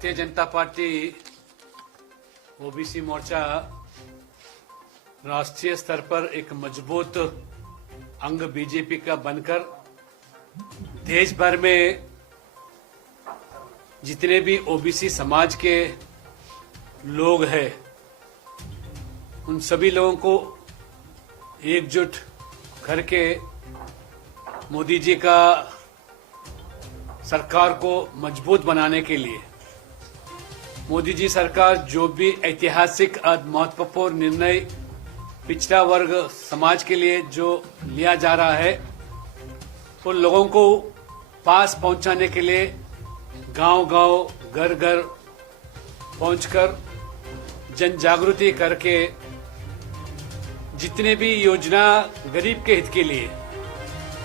Bharatiya Janata party OBC मोर्चा राष्ट्रीय स्तर पर एक मजबूत अंग बीजेपी का बनकर देश भर में जितने भी ओबीसी समाज के लोग हैं उन सभी लोगों को एकजुट करके मोदी जी का सरकार को मजबूत बनाने के लिए मोदी जी सरकार जो भी ऐतिहासिक और महत्वपूर्ण निर्णय पिछड़ा वर्ग समाज के लिए जो लिया जा रहा है उन लोगों को पास पहुंचाने के लिए गांव-गांव, घर-घर पहुंचकर जन जागृति करके जितने भी योजना गरीब के हित के लिए,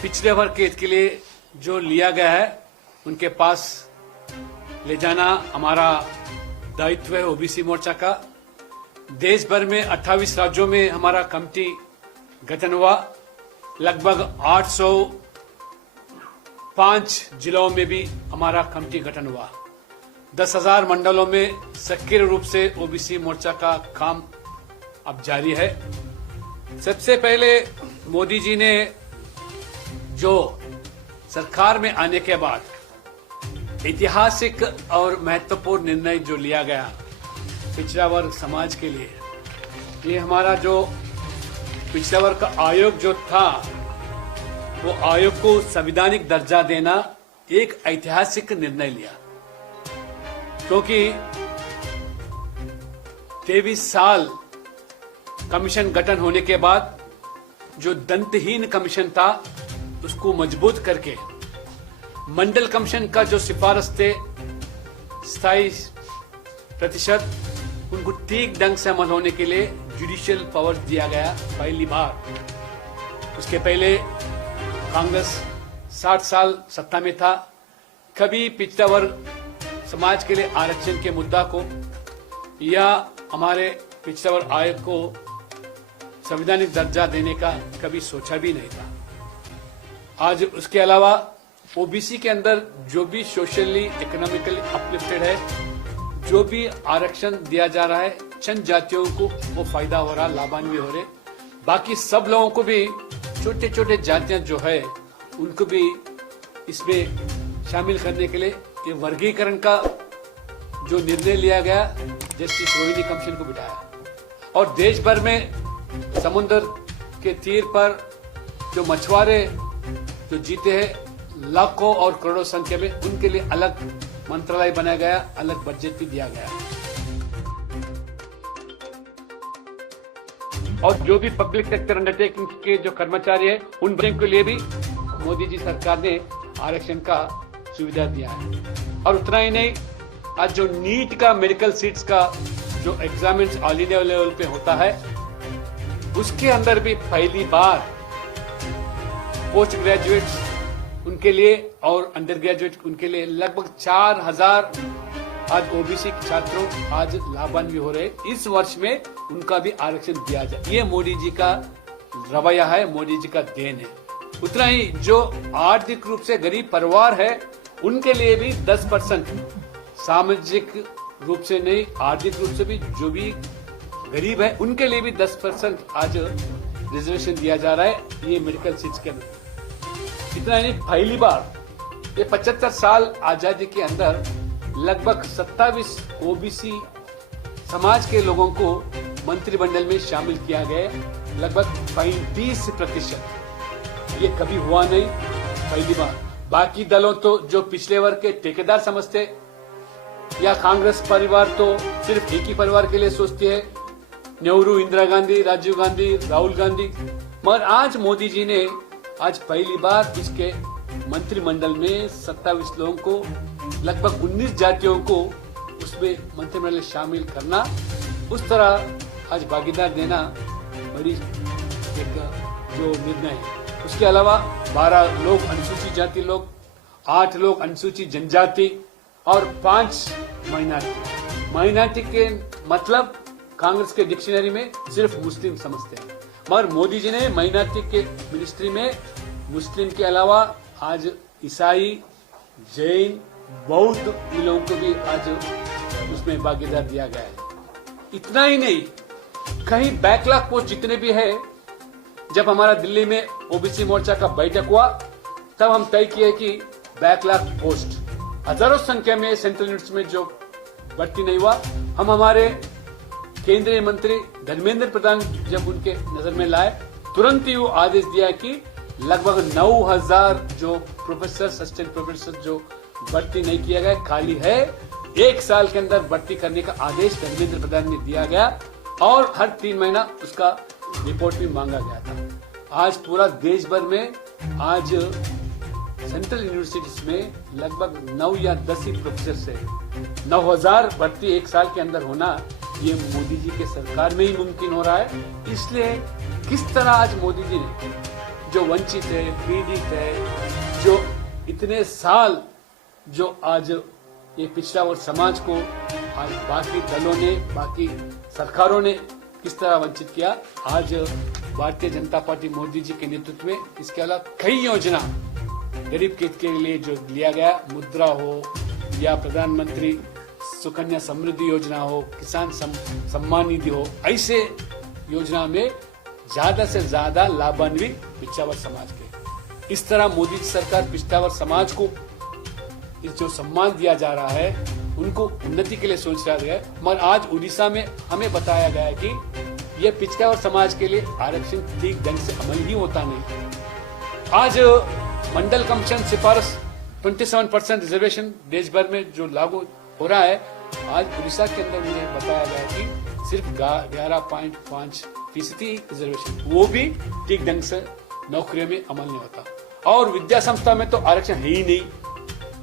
पिछड़े वर्ग के हित के लिए जो लिया गया है उनके पास ले जाना हमारा दायित्व है ओबीसी मोर्चा का। देश भर में 28 राज्यों में हमारा कमेटी गठन हुआ। लगभग 805 जिलों में भी हमारा कमेटी गठन हुआ। 10,000 मंडलों में सक्रिय रूप से ओबीसी मोर्चा का काम अब जारी है। सबसे पहले मोदी जी ने जो सरकार में आने के बाद ऐतिहासिक और महत्वपूर्ण निर्णय जो लिया गया पिछड़ा वर्ग समाज के लिए, ये हमारा जो पिछड़ा वर्ग का आयोग जो था वो आयोग को संवैधानिक दर्जा देना एक ऐतिहासिक निर्णय लिया, क्योंकि 23 साल कमीशन गठन होने के बाद जो दंतहीन कमीशन था उसको मजबूत करके मंडल कमीशन का जो सिफारिश थे 27% उनको ठीक ढंग से अमल होने के लिए जुडिशियल पावर दिया गया पहली बार। उसके पहले कांग्रेस 60 साल सत्ता में था, कभी पिछड़ा वर्ग समाज के लिए आरक्षण के मुद्दा को या हमारे पिछड़ा वर्ग आयोग को संवैधानिक दर्जा देने का कभी सोचा भी नहीं था। आज उसके अलावा ओबीसी के अंदर जो भी सोशली इकोनॉमिकली अपलिफ्टेड है, जो भी आरक्षण दिया जा रहा है, चंद जातियों को वो फायदा हो रहा, लाभान्वित हो रहे। बाकी सब लोगों को भी छोटे छोटे जातियां जो है उनको भी इसमें शामिल करने के लिए ये वर्गीकरण का जो निर्णय लिया गया, जस्टिस रोहिणी कमीशन को बिठाया। और देश भर में समुद्र के तीर पर जो मछुआरे जो जीते हैं लाखों और करोड़ों संख्या में, उनके लिए अलग मंत्रालय बनाया गया, अलग बजट भी दिया गया। और जो भी पब्लिक सेक्टर अंडरटेकिंग के जो कर्मचारी हैं उन बच्चों के लिए भी मोदी जी सरकार ने आरक्षण का सुविधा दिया है। और उतना ही नहीं, आज जो नीट का मेडिकल सीट्स का जो एग्जामिन्स ऑल इंडिया लेवल पे होता है उसके अंदर भी पहली बार पोस्ट ग्रेजुएट्स उनके लिए और अंडर ग्रेजुएट उनके लिए लगभग 4,000 आज ओबीसी छात्रों आज लाभान्वित हो रहे। इस वर्ष में उनका भी आरक्षण दिया जाए, ये मोदी जी का रवैया है, मोदी जी का देन है। उतना ही जो आर्थिक रूप से गरीब परिवार है उनके लिए भी 10%, सामाजिक रूप से नहीं आर्थिक रूप से भी जो भी गरीब है उनके लिए भी 10% आज रिजर्वेशन दिया जा रहा है ये मेडिकल सीट्स के अंदर। इतना नहीं, पहली बार ये 75 साल आजादी के अंदर लगभग 27 ओबीसी समाज के लोगों को मंत्रिमंडल में शामिल किया गया, लगभग 35%। ये कभी हुआ नहीं, पहली बार। बाकी दलों तो जो पिछले वर्ग के ठेकेदार समझते या कांग्रेस परिवार तो सिर्फ एक ही परिवार के लिए सोचती है, नेहरू, इंदिरा गांधी, राजीव गांधी, राहुल गांधी। मगर आज मोदी जी ने आज पहली बार इसके मंत्रिमंडल में 27 लोगों को, लगभग 19 जातियों को उसमें मंत्रिमंडल शामिल करना, उस तरह आज भागीदार देना बड़ी एक जो निर्णय है। उसके अलावा 12 लोग अनुसूचित जाति लोग, 8 लोग अनुसूचित जनजाति और 5 माइनॉरिटी के मतलब कांग्रेस के डिक्शनरी में सिर्फ मुस्लिम समझते हैं, मगर मोदी जी ने माइनॉरिटी के मिनिस्ट्री में मुस्लिम के अलावा आज ईसाई, जैन, बौद्ध लोगों को भी आज उसमें भागीदार दिया गया है। इतना ही नहीं, कहीं बैकलॉग पोस्ट जितने भी है, जब हमारा दिल्ली में ओबीसी मोर्चा का बैठक हुआ तब हम तय किए कि बैकलॉग पोस्ट हजारों संख्या में सेंट्रल यूनिट्स में जो भर्ती नहीं हुआ, हम हमारे केंद्रीय मंत्री धर्मेंद्र प्रधान जब उनके नजर में लाए, तुरंत ही वो आदेश दिया कि लगभग 9,000 जो प्रोफेसर असिस्टेंट प्रोफेसर जो भर्ती नहीं किया गया खाली है, 1 साल के अंदर भर्ती करने का आदेश धर्मेंद्र प्रधान ने दिया गया और हर 3 महीना उसका रिपोर्ट भी मांगा गया था। आज पूरा देश भर में आज सेंट्रल यूनिवर्सिटीज में लगभग 9 या 10 ही प्रोफेसर है। 9,000 भर्ती 1 साल के अंदर होना ये मोदी जी के सरकार में ही मुमकिन हो रहा है। इसलिए किस तरह आज मोदी जी ने जो वंचित है, पीड़ित है, जो इतने साल जो आज ये पिछड़ा वर्ग समाज को आज बाकी दलों ने, बाकी सरकारों ने किस तरह वंचित किया, आज भारतीय जनता पार्टी मोदी जी के नेतृत्व में इसके अलावा कई योजना गरीब के लिए जो लिया गया, मुद्रा हो या प्रधानमंत्री सुकन्या समृद्धि योजना हो, किसान सम्मान निधि हो, ऐसे योजना में ज्यादा से ज्यादा लाभान्वित पिछड़ा वर्ग समाज के। इस तरह मोदी सरकार पिछड़ा वर्ग समाज को इस जो सम्मान दिया जा रहा है, उनको उन्नति के लिए सोच रहा है। मगर आज उड़ीसा में हमें बताया गया है कि यह पिछड़ा वर्ग समाज के लिए आरक्षण ठीक ढंग से अमल ही होता नहीं। आज मंडल कमीशन सिफारिश 27% रिजर्वेशन देश भर में जो लागू हो रहा है, आज उड़ीसा के अंदर मुझे बताया गया कि सिर्फ 11.5% रिजर्वेशन, वो भी ठीक ढंग से नौकरियों में अमल नहीं होता। और विद्या संस्था में तो आरक्षण है ही नहीं।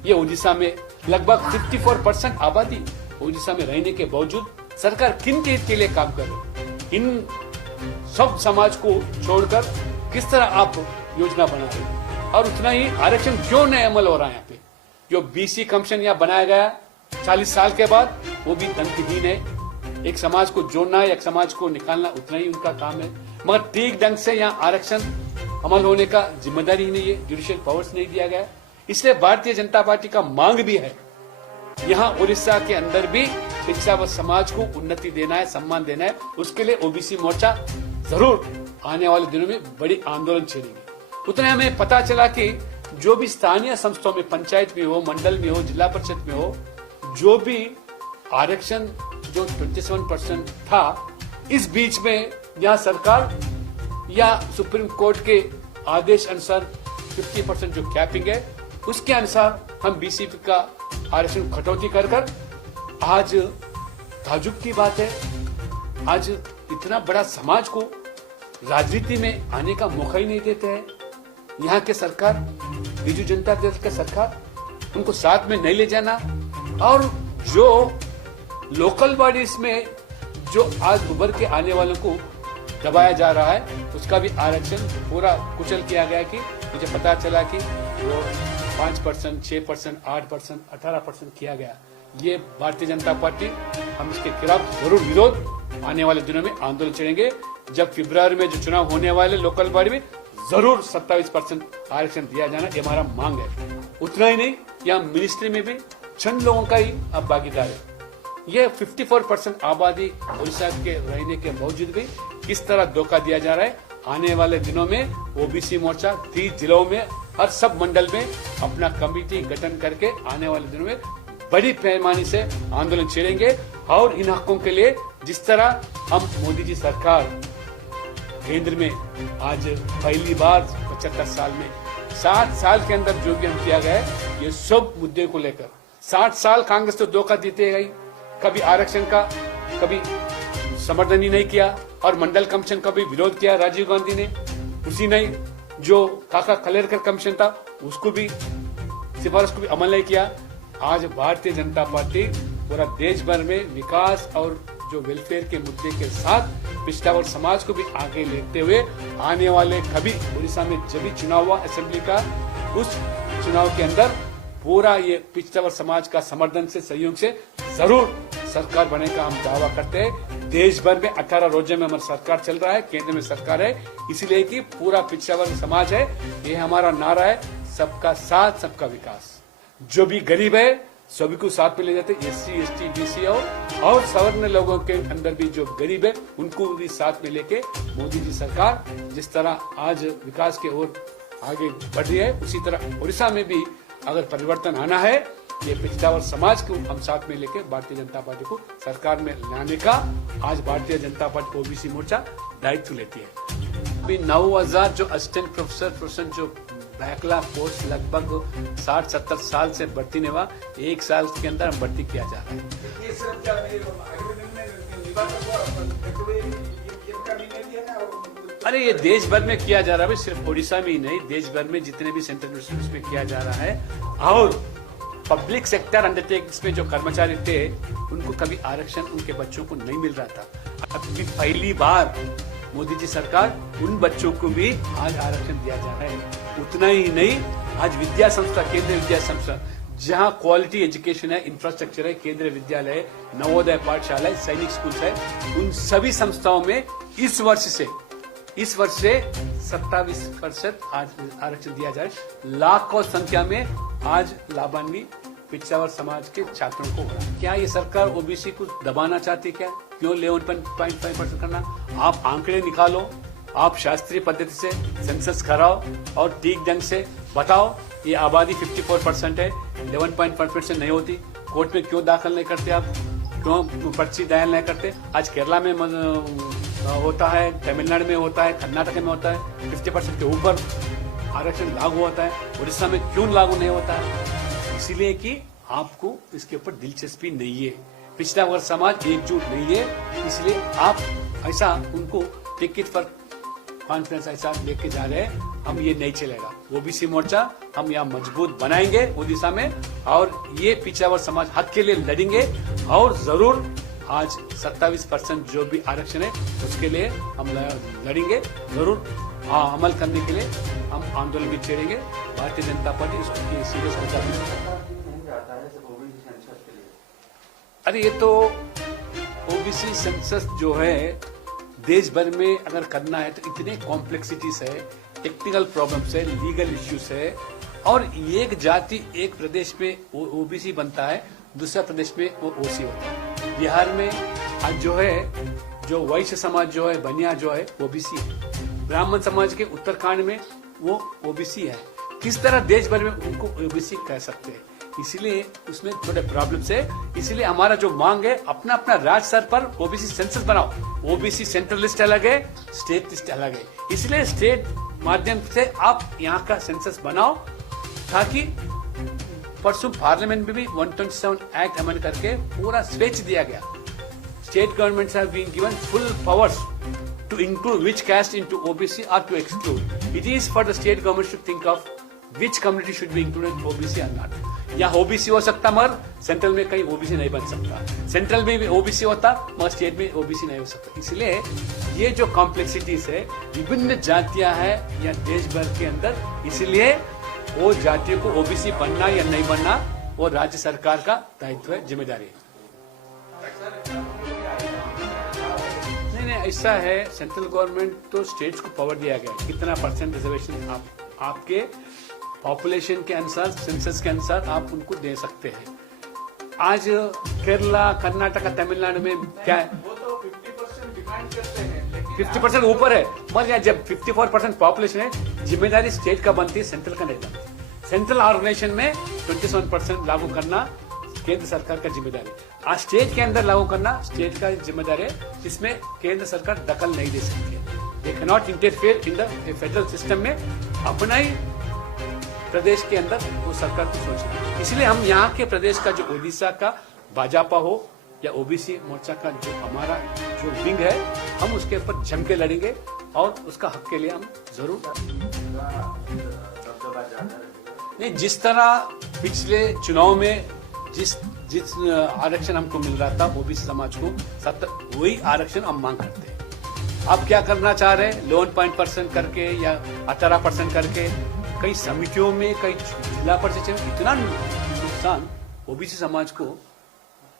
ये उड़ीसा में लगभग 54% आबादी उड़ीसा में रहने के बावजूद सरकार किन के हित के लिए काम कर रही है? इन सब समाज को छोड़कर किस तरह आप योजना बना रहे हैं? और उतना ही आरक्षण क्यों नहीं अमल हो रहा है? यहाँ पे जो बीसी कमीशन यहाँ बनाया गया 40 साल के बाद, वो भी धन की दीन है। एक समाज को जोड़ना है, एक समाज को निकालना, उतना ही उनका काम है। मगर ठीक ढंग से यहाँ आरक्षण अमल होने का जिम्मेदारी ही नहीं है, जुडिशियल पावर्स नहीं दिया गया। इसलिए भारतीय जनता पार्टी का मांग भी है, यहाँ उड़ीसा के अंदर भी पिछड़ा वर्ग समाज को उन्नति देना है, सम्मान देना है। उसके लिए ओबीसी मोर्चा जरूर आने वाले दिनों में बड़ी आंदोलन छेड़ेंगे। उतने हमें पता चला कि जो भी स्थानीय संस्थाओं में, पंचायत में हो, मंडल में हो, जिला परिषद में हो, जो भी आरक्षण जो 27% था, इस बीच में यहाँ सरकार या सुप्रीम कोर्ट के आदेश अनुसार 50% जो कैपिंग है, उसके अनुसार हम बीसीपी का आरक्षण कटौती कर आज ताजुब की बात है, आज इतना बड़ा समाज को राजनीति में आने का मौका ही नहीं देते हैं। यहाँ के सरकार, बीजू जनता दल का सरकार, उनको साथ में नहीं ले जाना। और जो लोकल बॉडीज में जो आज उभर के आने वालों को दबाया जा रहा है, उसका भी आरक्षण पूरा कुचल किया गया। कि मुझे पता चला कि वो 5%, 6%, 8%, 18% किया गया। ये भारतीय जनता पार्टी, हम इसके खिलाफ जरूर विरोध आने वाले दिनों में आंदोलन छेड़ेंगे। जब फरवरी में जो चुनाव होने वाले लोकल बॉडी में जरूर 27% आरक्षण दिया जाना, ये हमारा मांग है। उतना ही नहीं, यहाँ मिनिस्ट्री में भी चंद लोगों का ही अब भागीदार है। ये 54% आबादी उड़ीसा के रहने के बावजूद भी किस तरह धोखा दिया जा रहा है। आने वाले दिनों में ओबीसी मोर्चा 30 जिलों में, हर सब मंडल में अपना कमेटी गठन करके आने वाले दिनों में बड़ी पैमाने से आंदोलन छेड़ेंगे। और इन हकों के लिए जिस तरह हम मोदी जी सरकार केंद्र में आज पहली बार 75 साल में 60 साल के अंदर जो भी हम किया गया है, ये सब मुद्दे को लेकर 60 साल कांग्रेस तो धोखा देते गई, कभी आरक्षण का कभी समर्थन ही नहीं किया और मंडल कमीशन का भी विरोध किया राजीव गांधी ने। उसी नहीं जो काका खलेरकर कमीशन था, उसको भी सिफारिश को भी अमल नहीं किया। आज भारतीय जनता पार्टी पूरा देश भर में विकास और जो वेलफेयर के मुद्दे के साथ पिछड़ा वर्ग समाज को भी आगे लेते हुए आने वाले कभी उड़ीसा में जब भी चुनाव हुआ असेंबली का, उस चुनाव के अंदर पूरा ये पिछड़ा वर्ग समाज का समर्थन से, सहयोग से जरूर सरकार बने का हम दावा करते हैं। देश भर में 18 राज्यों में हमारी सरकार चल रहा है, केंद्र में सरकार है, इसलिए कि पूरा पिछड़ा वर्ग समाज है। ये हमारा नारा है, सबका साथ सबका विकास। जो भी गरीब है सभी को साथ में ले जाते, SC, ST, BC और सवर्ण लोगों के अंदर भी जो गरीब है उनको भी साथ में लेके मोदी जी सरकार जिस तरह आज विकास की ओर आगे बढ़ रही है, उसी तरह उड़ीसा में भी अगर परिवर्तन आना है, ये पिछड़ा वर्ग समाज को हम साथ में लेके भारतीय जनता पार्टी को सरकार में लाने का आज भारतीय जनता पार्टी OBC मोर्चा दायित्व लेती है। अभी 9,000 जो असिस्टेंट प्रोफेसर जो बैकलॉग पोस्ट लगभग 60-70 साल से भर्ती नहीं हुआ, 1 साल के अंदर हम भर्ती किया जा रहा है। अरे ये देश भर में किया जा रहा है, सिर्फ ओडिशा में ही नहीं, देश भर में जितने भी सेंट्रल यूनिवर्सिटीज में किया जा रहा है। और पब्लिक सेक्टर अंडरटेकिंग्स में जो कर्मचारी थे उनको कभी आरक्षण उनके बच्चों को नहीं मिल रहा था। अभी पहली बार मोदी जी सरकार उन बच्चों को भी आज आरक्षण दिया जा रहा है। उतना ही नहीं, आज विद्या संस्था, केंद्रीय विद्या संस्था जहां क्वालिटी एजुकेशन है, इंफ्रास्ट्रक्चर है, केंद्रीय विद्यालय है, नवोदय पाठशाला है, सैनिक स्कूल है, उन सभी संस्थाओं में इस वर्ष से 27% आज आरक्षण दिया जाए। लाखों संख्या में आज लाभान्वित पिछड़ा वर्ग समाज के छात्रों को हो रहा है। क्या ये सरकार OBC को दबाना चाहती है? क्या क्यों 11.5% करना? आप आंकड़े निकालो, आप शास्त्रीय पद्धति से सेंसस कराओ और ठीक ढंग से बताओ ये आबादी 54% है, 11.5% नहीं होती। कोर्ट में क्यों दाखिल नहीं करते आप? क्यों पर्ची दायर नहीं करते? आज केरला में होता है, तमिलनाडु में होता है, कर्नाटक में होता है, 50% के ऊपर आरक्षण लागू होता है। उड़ीसा में क्यों लागू नहीं होता है? इसीलिए कि आपको इसके ऊपर दिलचस्पी नहीं है, पिछड़ा वर्ग समाज एकजुट नहीं है, इसलिए आप ऐसा उनको टिकट पर कॉन्फ्रेंस ऐसा लेके जा रहे हैं। हम ये नहीं चलेगा। OBC मोर्चा हम यहाँ मजबूत बनाएंगे ओडिशा में, और ये पिछड़ा वर्ग समाज हक के लिए लड़ेंगे, और जरूर आज 27% जो भी आरक्षण है उसके लिए हम लड़ेंगे, जरूर अमल करने के लिए हम आंदोलन भी छेड़ेंगे। भारतीय जनता पार्टी इसको सीरियस होता है। अरे ये तो OBC सेंसस जो है देश भर में अगर करना है तो इतने कॉम्प्लेक्सिटीज है, टेक्निकल प्रॉब्लम्स है, लीगल इश्यूज है, और एक जाति एक प्रदेश में OBC बनता है, दूसरा प्रदेश में वो OC होता है। बिहार में आज जो है, जो वैश्य समाज जो है, बनिया जो है OBC है। ब्राह्मण समाज के उत्तराखंड में वो OBC है। किस तरह देश भर में उनको OBC कह सकते हैं? इसलिए उसमें थोड़े प्रॉब्लम्स है। इसलिए हमारा जो मांग है, अपना अपना राज्य स्तर पर OBC सेंसस बनाओ। OBC सेंट्रल लिस्ट अलग है, स्टेट लिस्ट अलग है, इसलिए स्टेट माध्यम से आप यहाँ का सेंसस बनाओ, ताकि परसों पार्लियामेंट में भी 127 एक्ट अमेंड करके पूरा स्वेच दिया गया। State governments have been given full powers to include which caste into OBC or to exclude. It is for the state government to think of which community should be included in OBC or not. या OBC हो सकता मगर central में कहीं OBC नहीं बन सकता, central में भी OBC होता मगर स्टेट में OBC नहीं हो सकता। इसलिए ये जो कॉम्प्लेक्सिटीज है, विभिन्न जातियां हैं या देश भर के अंदर, इसलिए वो जातियों को OBC बनना या नहीं बनना वो राज्य सरकार का दायित्व है, जिम्मेदारी है। नहीं, ऐसा है, सेंट्रल गवर्नमेंट तो स्टेट्स को पावर दिया गया है, कितना परसेंट रिजर्वेशन आपके पॉपुलेशन के अनुसार, सेंसस के अनुसार आप उनको दे सकते हैं। आज केरला, कर्नाटक, तमिलनाडु में क्या है, वो तो 50% डिमांड करते हैं, 50% ऊपर है, मगर जब 54% पॉपुलेशन है, जिम्मेदारी स्टेट का बनती है, सेंट्रल का नहीं बनती। सेंट्रल ऑर्गेनाइजेशन में 27% लागू करना केंद्र सरकार का जिम्मेदारी, आज स्टेट के अंदर लागू करना स्टेट का जिम्मेदारी है, जिसमें केंद्र सरकार दखल नहीं दे सकती है। They can not interfere in the federal system में, अपना ही प्रदेश के अंदर वो सरकार को सोचे। इसलिए हम यहाँ के प्रदेश का जो ओडिशा का भाजपा हो या OBC मोर्चा का जो हमारा जो विंग है, हम उसके ऊपर जम के लड़ेंगे और उसका हक के लिए हम जरूर नहीं। जिस तरह पिछले चुनाव में जिस आरक्षण हमको मिल रहा था OBC समाज को, वही आरक्षण हम मांग करते हैं। आप क्या करना चाह रहे हैं? 11% करके या 18% करके, कई समितियों में, कई जिला परिषद में इतना नुकसान OBC समाज को,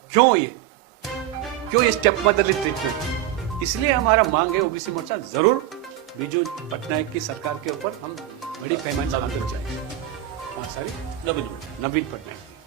क्यों ये स्टेप मदरली ट्रीटमेंट? इसलिए हमारा मांग है, OBC मोर्चा जरूर बिजू पटनायक की सरकार के ऊपर हम बड़ी पैमाने से आंदोलन जाएंगे। सॉरी नवीन पटनायक। नवीन पटनायक।